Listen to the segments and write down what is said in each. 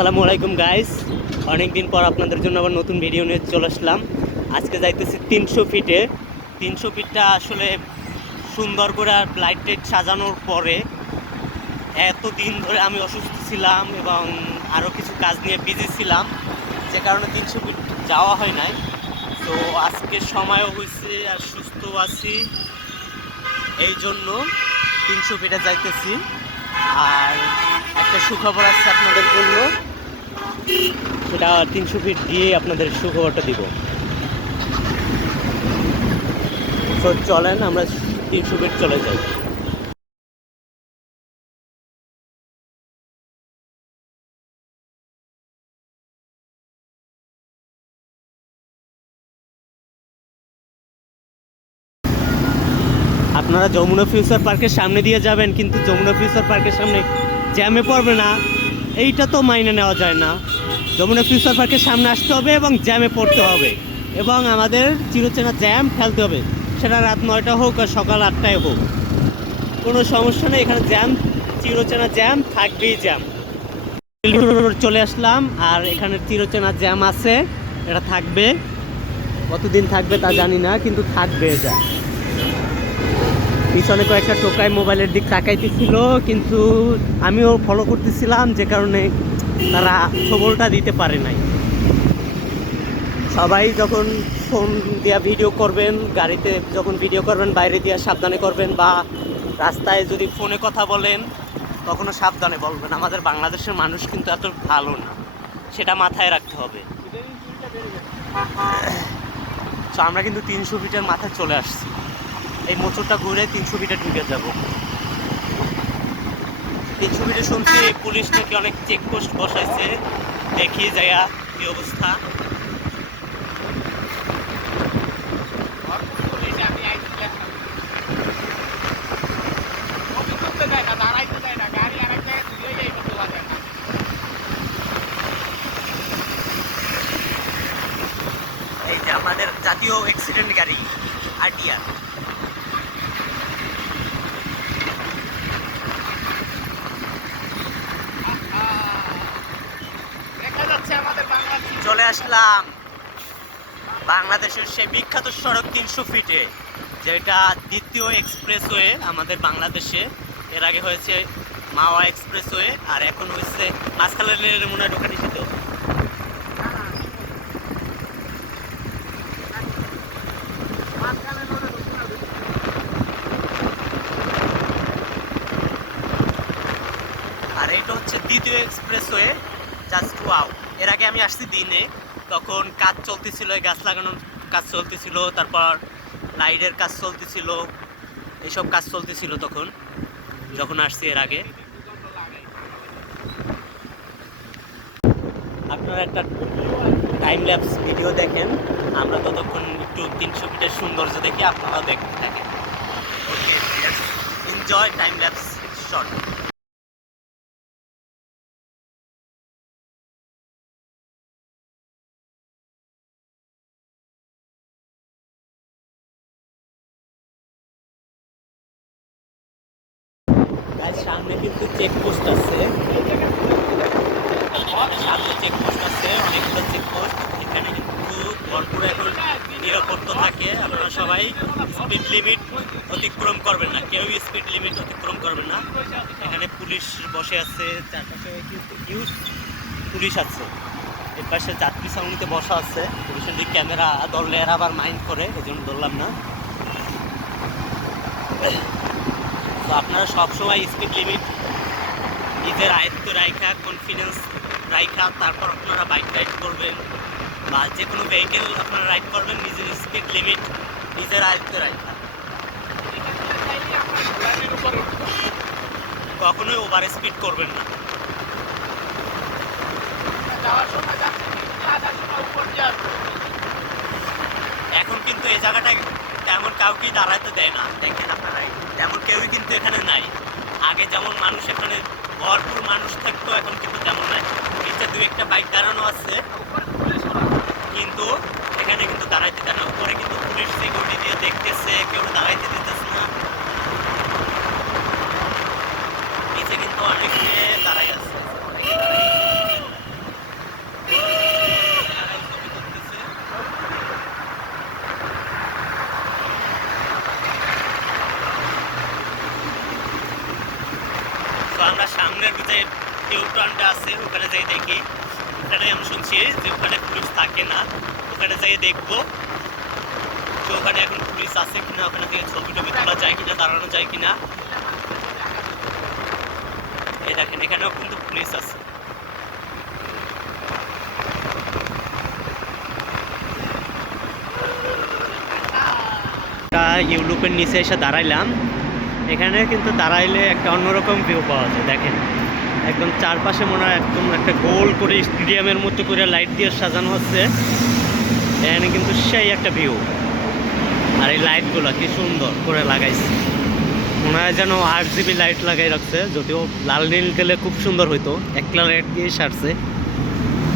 আসসালামু আলাইকুম গাইস অনেক দিন পর আপনাদের জন্য আবার নতুন ভিডিও নিয়ে চলে আসলাম। আজকে যাইতেছি তিনশো ফিটে তিনশো ফিটটা আসলে সুন্দর করে আর লাইট টাইট সাজানোর পরে এত দিন ধরে আমি অসুস্থ ছিলাম এবং আরও কিছু কাজ নিয়ে বিজি ছিলাম। যে কারণে তিনশো ফিট যাওয়া হয় নাই। তো আজকে সময়ও হয়েছে আর সুস্থ আছি। এই জন্য তিনশো ফিটে যাইতেছি। আর একটা সুখবর আছে আপনাদের জন্য। সেটা তিনশো ফিট দিয়ে আপনাদের সুখবরটা দিব। তো চলেন আমরা তিনশো ফিট চলে যাই। আপনারা যমুনা ফিউচার পার্কের সামনে দিয়ে যাবেন, কিন্তু যমুনা ফিউচার পার্কের সামনে জ্যামে পড়বে না। এইটা তো মাইনে নেওয়া যায় না। যমুনা ফিউচার পার্কের সামনে আসতে হবে এবং জ্যামে পড়তে হবে। এবং আমাদের চিরচেনা জ্যাম ফেলতে হবে। সেটা রাত নয়টা হোক আর সকাল আটটায় হোক। কোনো সমস্যা নেই, এখানে জ্যাম, চিরচেনা জ্যাম, থাকবেই জ্যাম। চলে আসলাম, আর এখানে চিরচেনা জ্যাম আছে, এটা থাকবে। কতদিন থাকবে তা জানি না, কিন্তু থাকবে যা পিছনে কয়েকটা টোকায় মোবাইলের দিক তাকাইতেছিল, কিন্তু আমিও ফলো করতেছিলাম, যে কারণে তারা সবলটা দিতে পারে নাই। সবাই যখন ফোন দিয়া ভিডিও করবেন, গাড়িতে যখন ভিডিও করবেন, বাইরে দিয়া সাবধানে করবেন বা রাস্তায় যদি ফোনে কথা বলেন, তখনও সাবধানে বলবেন। আমাদের বাংলাদেশের মানুষ কিন্তু এত ভালো না, সেটা মাথায় রাখতে হবে। তো আমরা কিন্তু তিনশো ফিটের মাথায় চলে আসছি। এই মোচরটা ঘুরে তিনশো ফিটে ঢুকে যাব। ফিটে শুনছি, পুলিশ নাকি অনেক চেকপোস্ট বসাইছে। দেখি যাইয়া কি অবস্থা। আমাদের জাতীয় অ্যাক্সিডেন্ট গাড়ি আরটিআর চলে আসলাম। বাংলাদেশের সেই বিখ্যাত সড়ক তিনশো ফিটে, যেটা দ্বিতীয় এক্সপ্রেসওয়ে আমাদের বাংলাদেশে। এর আগে হয়েছে মাওয়া এক্সপ্রেসওয়ে, আর এখন হয়েছে মাসখালের মনে হয় ঢোকা নিষিদ্ধ আর এটা হচ্ছে দ্বিতীয় এক্সপ্রেসওয়ে। জাস্ট ওয়াও এর আগে আমি আসছি দিনে, তখন কাজ চলতেছিল গাছ লাগানোর কাজ চলতেছিল, তারপর লাইটের কাজ চলতেছিল এইসব কাজ চলতেছিল তখন, যখন আসছি এর আগে। আপনারা একটা টাইম ল্যাপস ভিডিও দেখেন, আমরা ততক্ষণ একটু তিনশো ফিটের সৌন্দর্য দেখি আপনারাও দেখতে থাকেন। Okay enjoy time lapse short সামনে কিন্তু চেকপোস্ট আছে। সামনে চেকপোস্ট আছে, অনেকগুলো চেকপোস্ট এখানে কিন্তু ভরপুর এখন নিরাপত্তা থাকে। আপনারা সবাই স্পিড লিমিট অতিক্রম করবেন না। কেউ স্পিড লিমিট অতিক্রম করবেন না। এখানে পুলিশ বসে আছে, চারপাশে কিন্তু পুলিশ আছে। এর পাশে যাত্রী সামনেতে বসা আছে। পুলিশের ক্যামেরা ধরলে এরা আবার মাইন্ড করে এই জন্য ধরলাম না। তো আপনারা সবসময় স্পিড লিমিট নিজের আয়ত্ত রাইখা কনফিডেন্স রাইখা, তারপর আপনারা বাইক রাইড করবেন বা যে কোনো ভেহিকেল আপনারা রাইড করবেন, নিজের স্পিড লিমিট নিজের আয়ত্ত রাইখা। কখনোই ওভার স্পিড করবেন না। এখন কিন্তু এই জায়গাটায় তেমন কাউকে দাঁড়াইতে দেয় না। দেখেন আপনারা, তেমন কেউই কিন্তু এখানে নাই। আগে যেমন মানুষ এখানে ভরপুর মানুষ থাকতো, এখন কিন্তু তেমন নাই। নিচে দু একটা বাইক দাঁড়ানো আছে। কিন্তু এখানে কিন্তু দাঁড়াইতে দেয় না। উপরে কিন্তু পুলিশ সিকিউরিটি দিয়ে দেখতেছে, কেউ দাঁড়াইতে দিতেছে না। নিচে কিন্তু অনেকে দাঁড়াই আছে অনেকে দাঁড়াই আছে। সামনের যে ইউটার্নটা আছে, ওখানে যাই দেখি। ওখানে আমি শুনছি যে ওখানে পুলিশ থাকে না, ওখানে যাই দেখব যে ওখানে এখন পুলিশ আছে কিনা, ওখানে থেকে ছবি টবি তোলা যায় কিনা, দাঁড়ানো যায় কিনা। এই দেখেন, এখানেও কিন্তু পুলিশ আছে। তা ইউলুপের নিচে এসে দাঁড়াইলাম। এখানে কিন্তু দাঁড়াইলে একটা অন্যরকম ভিউ পাওয়া যায়, দেখেন। একদম চারপাশে মনে হয় একদম একটা গোল করে স্টেডিয়ামের মতো করে লাইট দিয়ে সাজানো হচ্ছে। এখানে কিন্তু সেই একটা ভিউ আর এই লাইটগুলো কি সুন্দর করে লাগাইছে। মনে হয় যেন আট জিবি লাইট লাগাই রাখছে, যদিও লাল নীল তেলে খুব সুন্দর হইতো। একলা লাইট দিয়ে সারছে।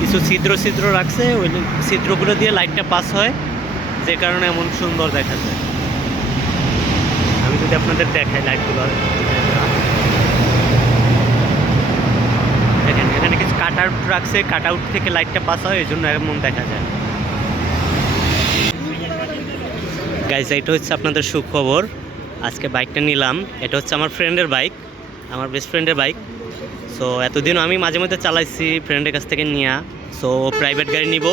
কিছু ছিদ্র ছিদ্র রাখছে, ওই ছিদ্রগুলো দিয়ে লাইটটা পাস হয়। যে কারণে এমন সুন্দর দেখা যায়। যদি আপনাদের দেখাই লাইটগুলো দেখেন, এখানে কিছু কাট আউট রাখছে কাট আউট থেকে লাইটটা পাস হয় এই জন্য এমন দেখা যায়। গাইজ এটা হচ্ছে আপনাদের সুখবর। আজকে বাইকটা নিলাম। এটা হচ্ছে আমার ফ্রেন্ডের বাইক আমার বেস্ট ফ্রেন্ডের বাইক সো এতদিন আমি মাঝে মধ্যে চালাইছি ফ্রেন্ডের কাছ থেকে নিয়া। সো প্রাইভেট গাড়ি নিব।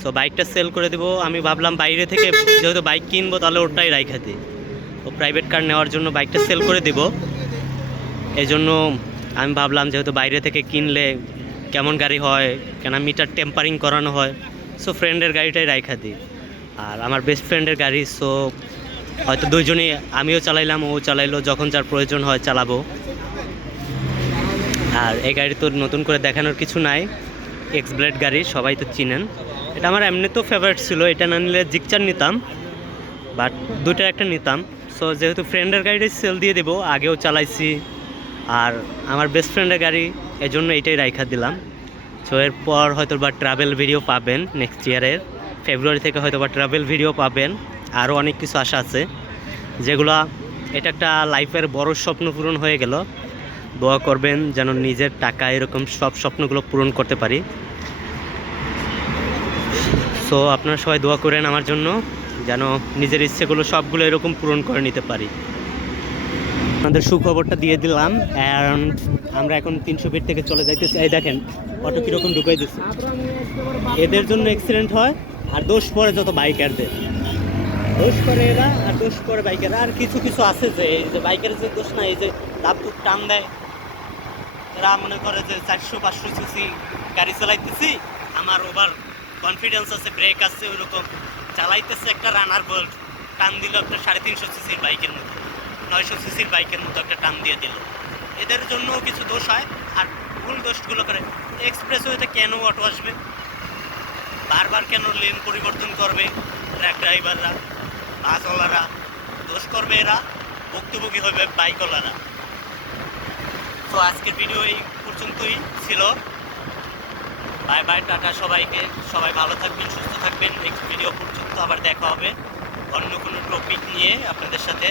সো বাইকটা সেল করে দেবো। আমি ভাবলাম বাইরে থেকে যেহেতু বাইক কিনবো, তাহলে ওটাই রাইখা ও প্রাইভেট কার নেওয়ার জন্য বাইকটা সেল করে দেব। এই জন্য আমি ভাবলাম যেহেতু বাইরে থেকে কিনলে কেমন গাড়ি হয়, কেন মিটার টেম্পারিং করানো হয় সো ফ্রেন্ডের গাড়িটাই রাইখা দিই। আর আমার বেস্ট ফ্রেন্ডের গাড়ি সো হয়তো দুইজনই, আমিও চালাইলাম, ও চালাইলো, যখন যার প্রয়োজন হয় চালাবো। আর এই গাড়ি তো নতুন করে দেখানোর কিছু নাই এক্স ব্লেড গাড়ি, সবাই তো চিনেন। এটা আমার এমনি তো ফেভারিট ছিল, এটা না নিলে জিকচার নিতাম বাট দুইটার একটা নিতাম। সো যেহেতু ফ্রেন্ডের গাড়িটাই সেল দিয়ে দেবো, আগেও চালাইছি। আর আমার বেস্ট ফ্রেন্ডের গাড়ি, এজন্য এটাই রাইখা দিলাম। সো এরপর হয়তো বা ট্রাভেল ভিডিও পাবেন নেক্সট ইয়ারের ফেব্রুয়ারি থেকে হয়তো বা ট্রাভেল ভিডিও পাবেন। আরও অনেক কিছু আশা আছে। যেগুলো, এটা একটা লাইফের বড় স্বপ্ন পূরণ হয়ে গেল। দোয়া করবেন যেন নিজের টাকা এরকম সব স্বপ্নগুলো পূরণ করতে পারি। সো আপনারা সবাই দোয়া করেন আমার জন্য। যেন নিজের ইচ্ছেগুলো সবগুলো এরকম পূরণ করে নিতে পারি। আমাদের সুখবরটা দিয়ে দিলাম অ্যান্ড আমরা এখন তিনশো ফিট থেকে চলে যাইতেছি। এই দেখেন অটো কীরকম ঢুকাই দিচ্ছে এদের জন্য অ্যাক্সিডেন্ট হয়, আর দোষ পড়ে যত বাইকারদের দোষ করে এরা, আর দোষ করে বাইকাররা আর কিছু কিছু আছে যে, এই যে বাইকের যে দোষ না এই যে লাভ খুব টান দেয়। এরা মনে করে যে চারশো, পাঁচশো সিসি গাড়ি চালাইতেছি, আমার ওভার কনফিডেন্স আছে ব্রেক আছে, ওইরকম। চালাইতেছে একটা রানার বোল্ট টান দিল একটা সাড়ে তিনশো সিসির বাইকের মতো নয়শো সিসির বাইকের মতো একটা টান দিয়ে দিল। এদের জন্যও কিছু দোষ হয়, আর ভুল দোষগুলো করে। এক্সপ্রেস ওয়েতে কেন অটো আসবে? বারবার কেন লেন পরিবর্তন করবে ট্রাক ড্রাইভাররা বাসওয়ালারা দোষ করবে এরা, ভুক্তভোগী হবে বাইকওয়ালারা তো আজকের ভিডিও এই পর্যন্তই ছিল। বাই বাই, টাটা সবাইকে। সবাই ভালো থাকবেন, সুস্থ থাকবেন। নেক্সট ভিডিও পর্যন্ত আবার দেখা হবে। অন্য কোনো টপিক নিয়ে আপনাদের সাথে।